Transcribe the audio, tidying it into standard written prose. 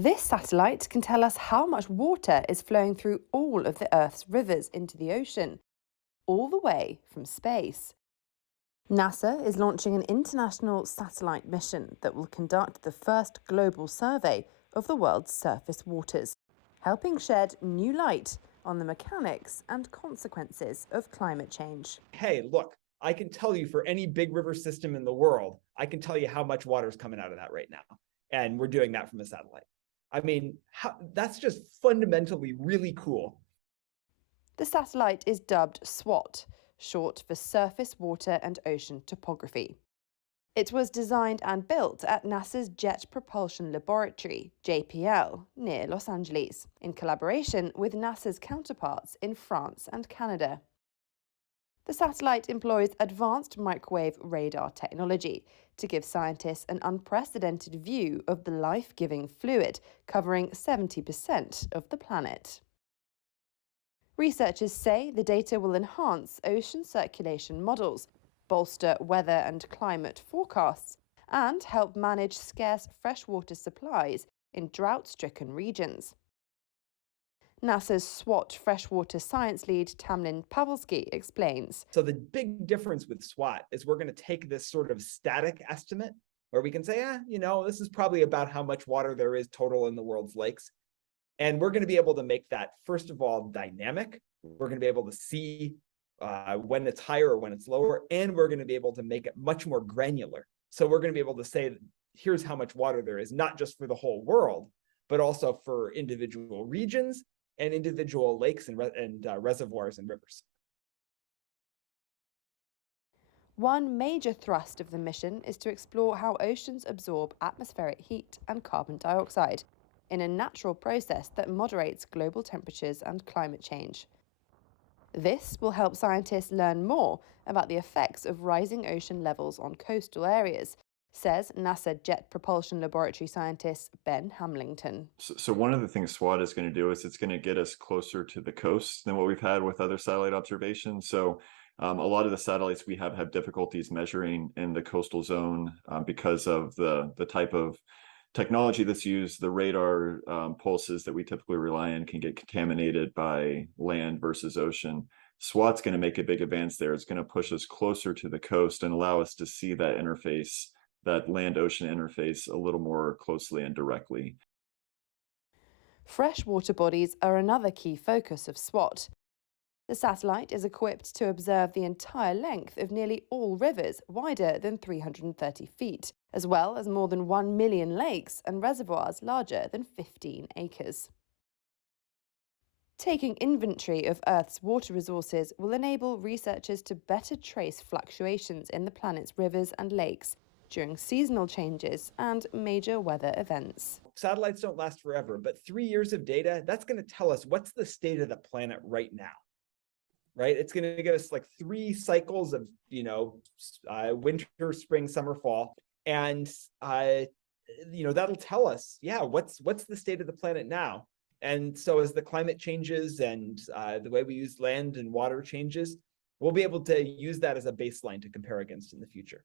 This satellite can tell us how much water is flowing through all of the Earth's rivers into the ocean, all the way from space. NASA is launching an international satellite mission that will conduct the first global survey of the world's surface waters, helping shed new light on the mechanics and consequences of climate change. Hey, look, I can tell you for any big river system in the world, I can tell you how much water is coming out of that right now. And we're doing that from a satellite. I mean, that's just fundamentally really cool. The satellite is dubbed SWOT, short for Surface Water and Ocean Topography. It was designed and built at NASA's Jet Propulsion Laboratory, JPL, near Los Angeles, in collaboration with NASA's counterparts in France and Canada. The satellite employs advanced microwave radar technology to give scientists an unprecedented view of the life-giving fluid covering 70% of the planet. Researchers say the data will enhance ocean circulation models, bolster weather and climate forecasts, and help manage scarce freshwater supplies in drought-stricken regions. NASA's SWOT freshwater science lead Tamlin Pawlski explains. So the big difference with SWOT is we're going to take this sort of static estimate where we can say, this is probably about how much water there is total in the world's lakes. And we're going to be able to make that, first of all, dynamic. We're going to be able to see when it's higher or when it's lower, and we're going to be able to make it much more granular. So we're going to be able to say, here's how much water there is, not just for the whole world, but also for individual regions and individual lakes and reservoirs and rivers. One major thrust of the mission is to explore how oceans absorb atmospheric heat and carbon dioxide in a natural process that moderates global temperatures and climate change. This will help scientists learn more about the effects of rising ocean levels on coastal areas, says NASA Jet Propulsion Laboratory scientist Ben Hamlington. So one of the things SWOT is going to do is it's going to get us closer to the coast than what we've had with other satellite observations. So a lot of the satellites we have difficulties measuring in the coastal zone because of the type of technology that's used. The radar pulses that we typically rely on can get contaminated by land versus ocean. SWOT's going to make a big advance there. It's going to push us closer to the coast and allow us to see that interface, that land-ocean interface, a little more closely and directly. Freshwater bodies are another key focus of SWOT. The satellite is equipped to observe the entire length of nearly all rivers wider than 330 feet, as well as more than 1 million lakes and reservoirs larger than 15 acres. Taking inventory of Earth's water resources will enable researchers to better trace fluctuations in the planet's rivers and lakes during seasonal changes and major weather events. Satellites don't last forever, but 3 years of data, that's going to tell us what's the state of the planet right now. Right? It's going to give us like 3 cycles of, winter, spring, summer, fall. And, that'll tell us, what's the state of the planet now? And so as the climate changes and the way we use land and water changes, we'll be able to use that as a baseline to compare against in the future.